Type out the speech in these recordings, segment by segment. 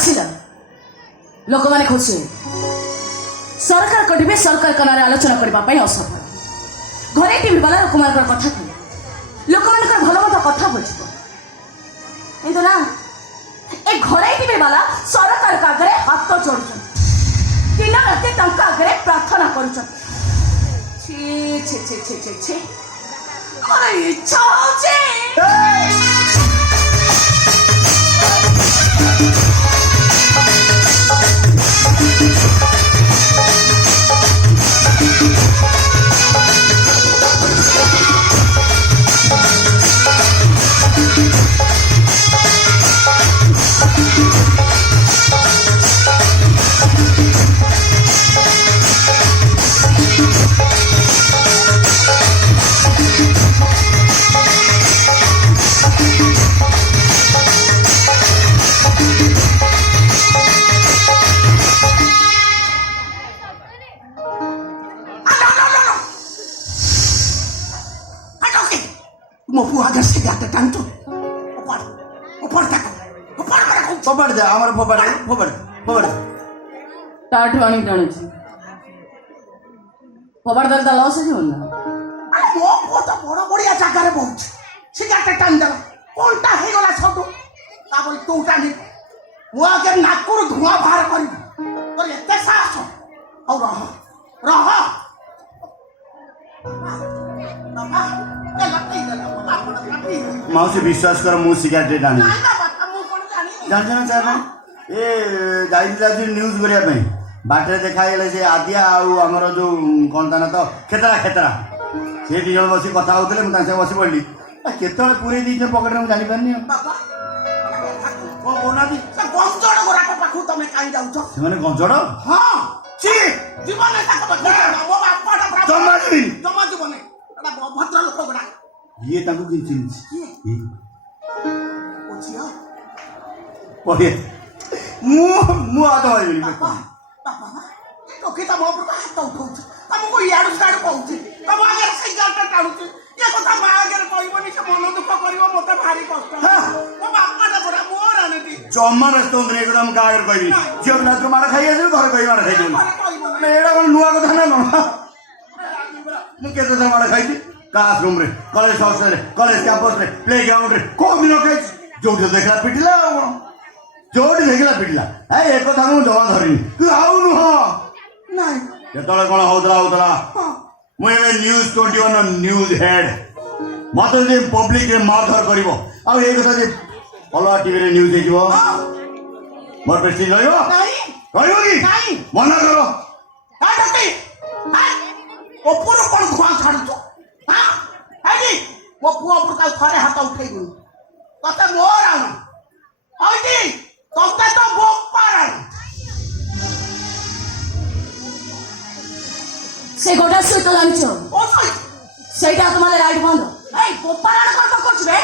ଆସିଲା ଲୋକମାନେ ଖୁସି ସରକାର କଟିବେ ସରକାର କନାରେ ଆଲୋଚନା କରିବା ପାଇଁ ଅସଫଳ ଘରେ ଟିଭି ବାଲା ଲୋକମାନଙ୍କର କଥା କହିବେ ଲୋକମାନଙ୍କର ଭଲ ମନ୍ଦ କଥା ବୁଝିବ କିନ୍ତୁ ନା ଏ ଘରେ ଟିଭି ବାଲା ସରକାରଙ୍କ ଆଗରେ ହାତ ଯୋଡୁଛନ୍ତି ଦିନ ରାତି ତାଙ୍କ ଆଗରେ ପ୍ରାର୍ଥନା କରୁଛନ୍ତି ଛି ଛି ଛି ଛି ଛି ଛି ମୋର ଇଚ୍ଛା ହଉଛି फोपाड़ दे हमारे फोपाड़ फोपाड़ फोपाड़ टाट वाणी टाणुची फोपाड़ दल ता लॉस है ना अरे मो पोता बड़ बढ़िया जगह रे बहुत सिगारेट टान दला कोनटा हे गला छटू ता बोल तू टानी मो आगे नाकरू धुआं बाहर करी और एते साहस और रह बाबा के लटई दला बाबा लटई माउसी विश्वास कर मु सिगारेट आनी ना बाबा मु कोन जानी जानछ ना सर ए जाई न्यूज करिया पे बाटरे देखा गेले से आदिया आ हमर जो कोन ता ना तो खेतरा खेतरा से दी जण बसी कथा होतले मु तासे बसी पड़ली केतळे पूरे दी जे पॉकेट में जानि पानी बाबा को कोना दी से गंजड़ गोरा को पाखु तमे काई जाउ छ से माने गंजड़ हां ची जीवन में ताको बता मो बापा दा जमा जीवन एटा भद्र लोक गोरा ये ताको किन चिन्ह ये ओछिया पहे मु आतो आइली बाबा तो किता मो पर हाथ उठाउ तमको याडू साडू कहउछि तम आगे सिगारेट टाणुछि ये कथा मा आगे कहइबनी से मन दुख करिवो मते भारी कष्ट मो बापा दा बड़ा मोर आनेती जम्मा रस्तो ने एकदम कायर कहबी जे ना तो मार खाइ आजु घर कहि मार खाइ दे ने एडा कोन नुआ कथा ना मु केते दिन मार खाइती क्लासरूम रे कॉलेज हॉस्टल रे कॉलेज कैंपस रे प्लेग्राउंड रे को दिन खाइ जोडी देखला पिटिला जोडी देखला पिटिला ए एक कथा मु जमा धरिनी तू आउ नु हो नाही केतळे कोन होतला मु ए न्यूज 21 न्यूज हेड मत जे पब्लिक रे मारधर करिवो आ ए कथा जे अला टीवी रे न्यूज देखिवो मोर प्रेस्टीज रहइबो नाही कहइबो की नाही मना करो आ डक्टी हां ओपुर कोन धुआं छाडुछ हां आजी मो पुआ पर का थारे हाथ उठै गु कते मोर आनो आजी कते तो बोपार से गोटा सहित जानिଛ ओ सही ସେଇଟା तुम्हारे राइट बंद ए बोपार कोन करछ बे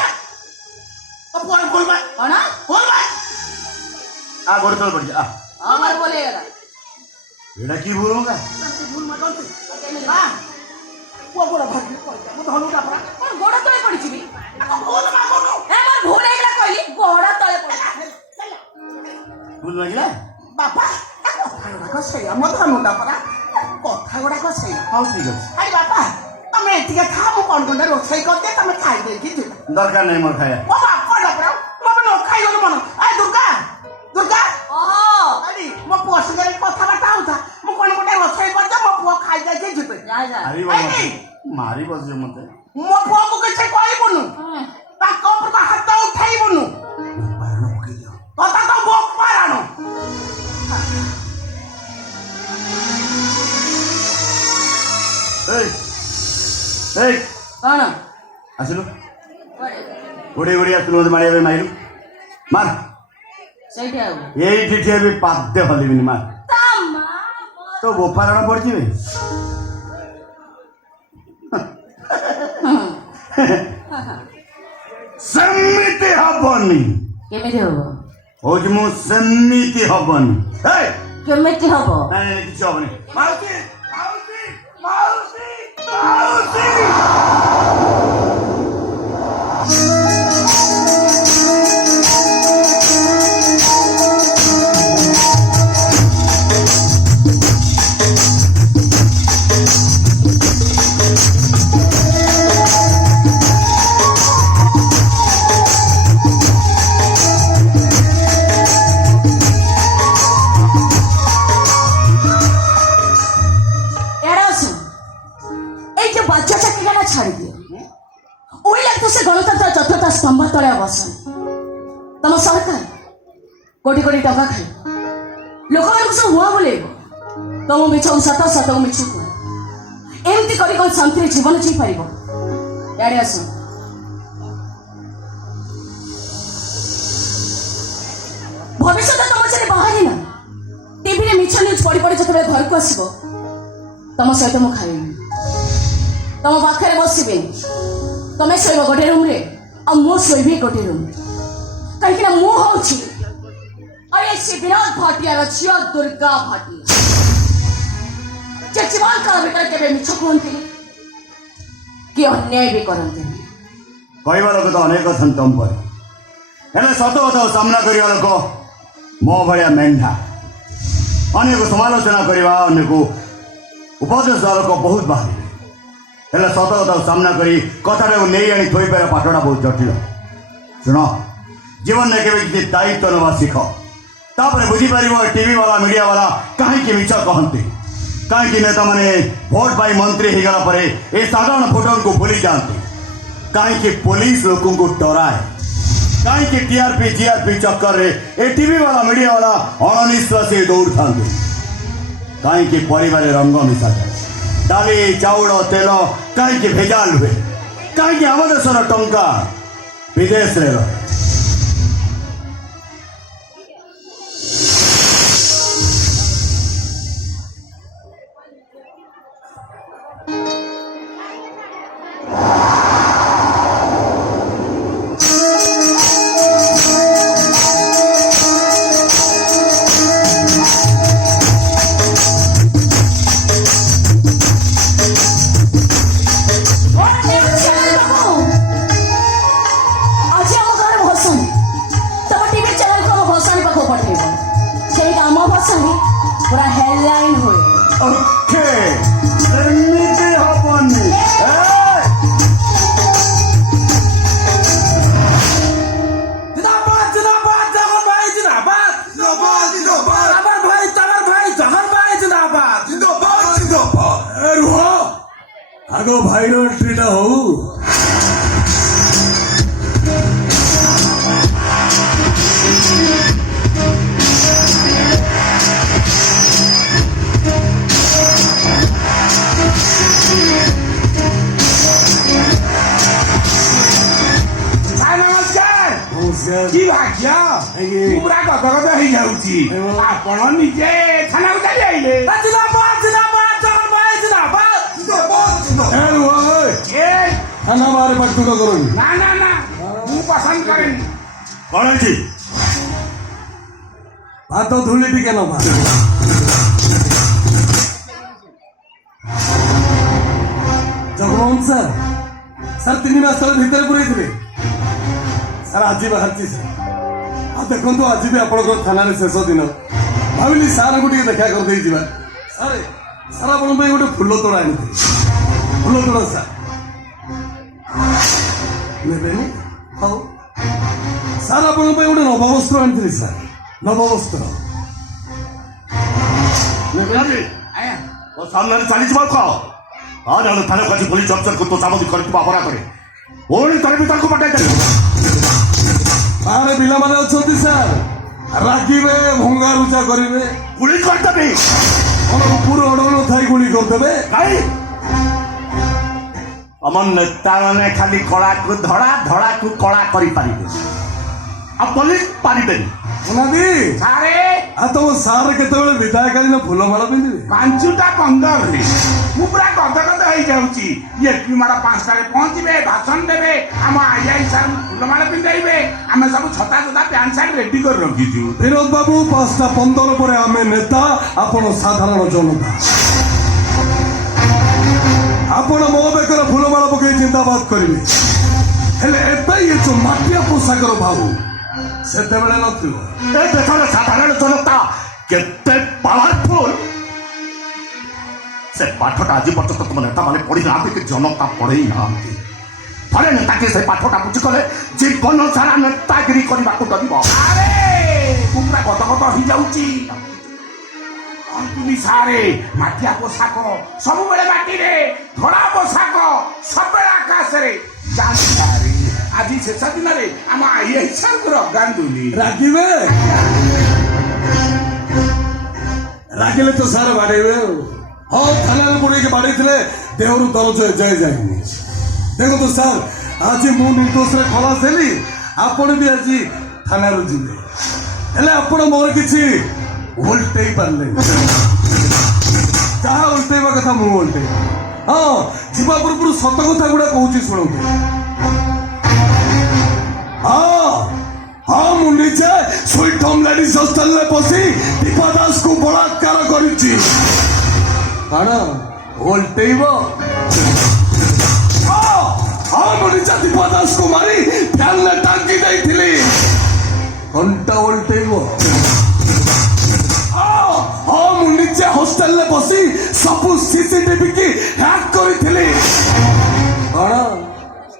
ओपुर बोलबा कौन बोलबा आ गोड़ तल पड़ी आ हमार बोलेगा एडा की बोलूंगा भूल मत हां वो बोला भाग मो धनु का परा और गोड़ा तळे पडिछि बी बोल मा कोन ए मोर भूल एकला कहली गोड़ा तळे पडि भूल लागिला बापा कथा सही मो धनु का परा कथा गुडा को सही हाउ ठीक अछि अरे बापा तमे एतिके खा मो कोन कोन रोछई करते तमे खाई दे कि दरकार नहीं मोर खाया ओ बापा डा परा मो न खाई गलो मन ए दुर्गा दुर्गा ओहो अरे मो पोस गरे कथा बाता होता मो कोन कोन रोछई करते मो पुओ खाई दे कि जिते जा जा अरे बाबा मारी बस जे मते मो पुओ को किछ कहबनु ता कपर का हाथ उठाइबनु बारो के दियो कथा तो बोक पारानो ए कौन आसिलु ओडे ओडे आसिलु मारिया बे माइलु मार ସେଇଠି ଆଉ एई ठिठे भी पाद्य हलिबिनी मार ତା ମା तो गोपारण पड़छि बे ସେମିତି ହବନି କେମିତି ହବ ହଉଛି ମୁଁ ସେମିତି ହବନି କେମିତି ହବ ନାଇଁ ନାଇଁ କିଛି ହବନି ମାଉସୀ ମାଉସୀ ମାଉସୀ ମାଉସୀ ওই লাগতো সে গণতন্ত্র চতুর্থ স্তম্ভ তলে বসন তম সরকার কোটি কোটি টাকা খাই ଲୋକମାନଙ୍କୁ ସବୁ ହୁଆ ବୁଲେଇବ ତମ ମିଛକୁ ସତ ସତକୁ ମିଛ କୁହ ଏମିତି କରି କ'ଣ ଶାନ୍ତିରେ ଜୀବନ ଜିଇପାରିବ ଇଆଡ଼େ ଆସ ଭବିଷ୍ୟତ ତମ ଚାରି ବାହାରି ନା ଟିଭିରେ ମିଛ ନ୍ୟୁଜ୍ ପଢି ପଢି ଯେତେବେଳେ ଘରକୁ ଆସିବ ତମ ସହିତ ମୁଁ ଖାଇବି ତମ ପାଖରେ ବସିବିନି ତମେ ଶୋଇବ ଗୋଟେ ରୁମ୍ରେ ଆଉ ମୁଁ ଶୋଇବି ଗୋଟେ ରୁମ୍ରେ କାହିଁକିନା ମୁଁ ହଉଛି अरे विनोद भाटिया झील दुर्गा भाटिया जीवन काल भर के मिछ कहते कि अन्याय भी करते कहवा लोक तो अनेक अच्छा तुम पर हेले सत कथा सामना करवा लोक मो भाया मेंढा अनेक समालोचना करवा अनेक उपदेश देवा लोक बहुत बाहर हेले सत कथा सामना करी कथा नहीं आनी थोई पारे पाठटा बहुत जटिल शुण जीवन में केवे किसी दायित्व नवा शिख तापर बुझीपर टीवी वाला मीडिया वाला कहीं मिछ कहते कहीं नेता मैंने भोट पाई मंत्री हो गला पर ए साधारण भोटर को भूली जाते कहीं पुलिस लोगों को डराए कहीं टीआरपी जीआरपी चक्कर रे ए टीवी वाला मीडिया वाला अणनिश्वासी दौड़ था कहीं परिवार रंग मिसा जाए डाली चाउल तेल कहीं भेजाल हुए कहीं आम देशर टंका विदेश रे रहे पूरा हेडलाइन हुए ओके सेमिते हबनी जिंदाबाद जिंदाबाद जगन भाई जिंदाबाद जिंदाबाद जिंदाबाद अमर भाई तमर भाई जगन भाई जिंदाबाद जिंदाबाद जिंदाबाद ए रुहो आगो भाई रो एंट्रीटा हो की भाग्य पूरा गदगद हो जाउची आपण निजे थाना को चली आइले जिंदाबाद जिंदाबाद जगन भाई जिंदाबाद जिंदाबाद जिंदाबाद ए ओए ए थाना मारे पट्टू को करो ना ना ना मु पसंद करें कौन जी बात तो धुली टिके न बा जगमोहन सर सर 3 मास तले भीतर पुरै दिले सर आज बाहर देखो आज भी आप थाना शेष दिन भाविली सार को देखा कर सर सर आप गोटे फुल तोड़ा आनी फुल तोड़ा सर नेबेनी हाँ सर आप गोटे नववस्त्र आनी सर नववस्त्र सामने चली खाओ हाँ जान थाने को पुलिस अफसर को तो सामने कर अपरा करे ओली तर भी को पटाई दे आरे पिला माने अछंती सर राखिबे भंगा रुचा करिवे गुली करते भी और पूरा अडन थाई गुली करदेबे काई अमन नेता माने खाली कला को धड़ा धड़ा को कला करी पारिबे आ पुलिस पारिबे उनादी सारे आ तो सार केतेबेले विदाय कालीन फूल माला पिंदिबे 5टा 15 रे पूरा गदगद हो जाउची ये की मारा 5टा रे पहुंचबे भाषण देबे हम आईआई सर फूल माला पिंदाइबे हमें सब छता छता पैंट शर्ट रेडी कर रखी छु विनोद बाबू 5टा 15 पर आमे नेता आपण साधारण जनता आपण मो बेकर फूल माला पकई जिंदाबाद करिवे हेले एबे ये जो माटिया पोशाकर भाऊ सेते बेले नथिबो ए देखो साधारण जनता केते पावरफुल से पाठटा आज पर्यंत तुम नेता माने पढ़ी ना कि जनता पढ़े ना थरे नेता के से पाठटा बुझी कले जीवन सारा नेतागिरी करबा को डरिबो अरे पूरा गदगद हो जाउची अंतुनी सारे माटिया पोशाक सब बेले माटी रे धड़ा पोशाक सब बेले आकाश रे ଜାଣିପାରି ଆଜି ଶେଷ ଦିନରେ ଆମ ଆଇ ସାର୍ଙ୍କର ଗାନ୍ଧୁଲି ରାଗିବେ ରାଗିଲେ ତ ସାର୍ ବାଡେଇବେ ଆଉ ହଁ ଥାନାରେ ବୁଡେଇକି ବାଡେଇଥିଲେ ଦେହରୁ ଦରଜ ଯାଇ ଯାଇନି ଦେଖନ୍ତୁ ସାର୍ ଆଜି ମୁଁ ନିର୍ଦ୍ଦୋଷରେ ଖଲାସ ହେଲି ଆପଣ ବି ଆଜି ଥାନାରୁ ଯିବେ ହେଲେ ଆପଣ ମୋର କିଛି ଓଲଟେଇ ପାରିଲେନି ଯାହା ଓଲଟେଇବା କଥା ମୁଁ ଓଲଟେଇ ହଁ ଯିବା ପୂର୍ବରୁ ସତ କଥା ଗୁଡା କହୁଛି ଶୁଣନ୍ତୁ ହଁ ମୁଁ ନିଜେ ସୁଇଟ୍ ହୋମ୍ ଲେଡିଜ୍ ହଷ୍ଟେଲରେ ପଶି ଦୀପା ଦାସକୁ ବଳାତ୍କାର କରିଛି କଣ ଓଲଟେଇବ ହଁ ମୁଁ ନିଜେ ଦୀପା ଦାସକୁ ମାରି ଫ୍ୟାନରେ ଟାଙ୍ଗି ଦେଇଥିଲି ଘଣ୍ଟା ଓଲଟେଇବ ହଁ ମୁଁ ନିଜେ ହଷ୍ଟେଲରେ ବସି ସବୁ ସିସିଟିଭି କି ହ୍ୟାକ୍ କରିଥିଲି କଣ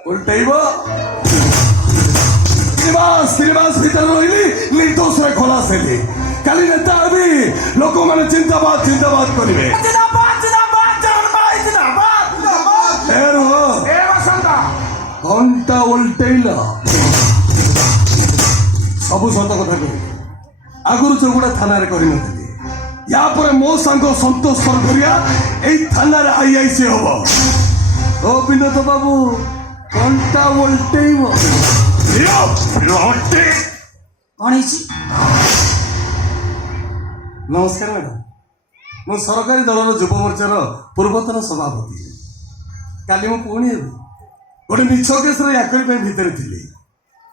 ଓଲଟେଇବ ଶ୍ରୀନିବାସ ଭିତରେ ରହିଲି ନିର୍ଦ୍ଦୋଷରେ ଖଲାସ ହେଲି କାଲି ନେତା ହେବି ଲୋକମାନେ ଜିନ୍ଦାବାଦ ଜିନ୍ଦାବାଦ କରିବେ ଘଣ୍ଟା ଓଲଟେଇଲ ସବୁ ସତ କଥା କହିବି ଆଗରୁ ଯୋଉଗୁଡା ଥାନାରେ କରିନଥିଲି ୟା ପରେ ମୋ ସାଙ୍ଗ ସନ୍ତୋଷ ସରଗରିଆ ଏଇ ଥାନାରେ ଆଇଆଇସି ହବ ଓ ବିନୋଦ ବାବୁ ଘଣ୍ଟା ଓଲଟେଇବ କଣ ହେଇଛି ନମସ୍କାର ମ୍ୟାଡାମ ମୁଁ ସରକାରୀ ଦଳର ଯୁବ ମୋର୍ଚ୍ଚାର ପୂର୍ବତନ ସଭାପତି କାଲି ମୁଁ ପୁଣି ହେବି ଗୋଟେ ମିଛ କେସରେ ଚାକିରି ପାଇଁ ଭିତରେ ଥିଲି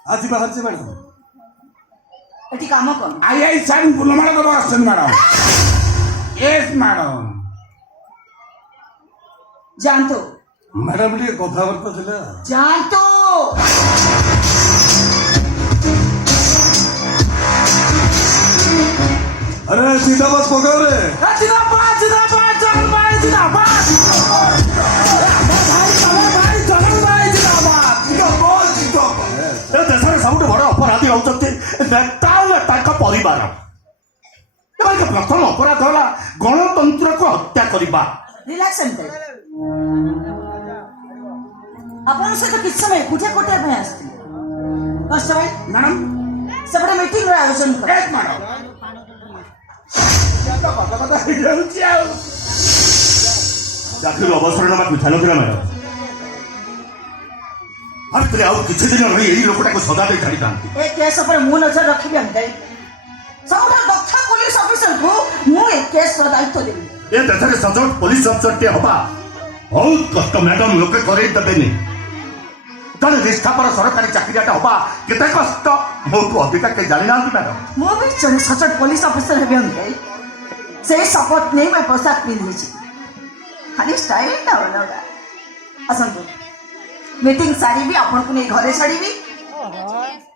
ଆଜି ବାହାରିଛି ମ୍ୟାଡାମ ଏଠି କାମ କଣ ଆଇ ସାର୍ ଗୁଲମାଳ ଦେବା ଆସୁଛନ୍ତି ମ୍ୟାଡାମ ୟେସ୍ ମ୍ୟାଡାମ ଯାଆନ୍ତୁ ମ୍ୟାଡାମ ଟିକେ କଥାବାର୍ତ୍ତା ଥିଲା ଯାଆନ୍ତୁ अरे जिंदाबाद पकाओ रे जिंदाबाद जिंदाबाद चरण भाई जिंदाबाद भाई चरण भाई जिंदाबाद जिंदाबाद जिंदाबाद ଦେଶରେ ସବୁଠୁ ବଡ଼ ଅପରାଧୀ ହେଉଛନ୍ତି ନେତା ଆଉ ନେତାଙ୍କ ପରିବାର ଏମାନଙ୍କ ପ୍ରଥମ ଅପରାଧ ହେଲା ଗଣତନ୍ତ୍ରକୁ ହତ୍ୟା କରିବା ରିଲାକ୍ସ ଆପଣଙ୍କ ସହିତ କିଛି ସମୟ ଏକୁଟିଆ କୋଟିଆ ପାଇଁ ଆସିଥିଲେ କଷ୍ଟ ଭାଇ ମ୍ୟାଡାମ ସେପଟେ ମିଟିଂର ଆୟୋଜନ କର ୟେସ୍ ମ୍ୟାଡାମ କଥା ହେଇଯାଉଛି ଆଉ ଚାକିରି ଅବସର ନେବାକୁ ଇଚ୍ଛା ନଥିଲା ମ୍ୟାଡାମ ଭାବିଥିଲେ ଆଉ କିଛି ଦିନ ରହି ଏଇ ଲୋକଟାକୁ ସଦା ଦେଇ ଛାଡ଼ିଥାନ୍ତି ଏ କେସ୍ ଉପରେ ମୁଁ ନଜର ରଖିବି ଅଙ୍କାଇ ସବୁଠାରୁ ଦକ୍ଷ ପୁଲିସ ଅଫିସରକୁ ମୁଁ ଏ କେସ୍ର ଦାୟିତ୍ୱ ଦେବି ଏ ଦେଶରେ ସଚୋଟ ପୋଲିସ ଅଫିସରଟିଏ ହବା ବହୁତ କଷ୍ଟ ମ୍ୟାଡାମ ଲୋକେ କରେଇ ଦେବେନି ଜଣେ ନିଷ୍ଠାପର ସରକାରୀ ଚାକିରିଆଟା ହବା କେତେ କଷ୍ଟ ମୋଠୁ ଅଧିକା କେହି ଜାଣିନାହାନ୍ତି ମ୍ୟାଡାମ ମୁଁ ବି ଜଣେ ସଚୋଟ ପୋଲିସ ଅଫିସର ହେବି ଅଙ୍କାଇ ସେଇ ଶପଥ ନେଇ ମୁଁ ପୋଷାକ ପିନ୍ଧିଛି ଖାଲି ଷ୍ଟାଇଲଟା ଅଲଗା ଆସନ୍ତୁ ମିଟିଂ ସାରିବି ଆପଣଙ୍କୁ ନେଇ ଘରେ ଛାଡ଼ିବି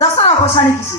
ଦଶହରା ଭସାଣି କିଛି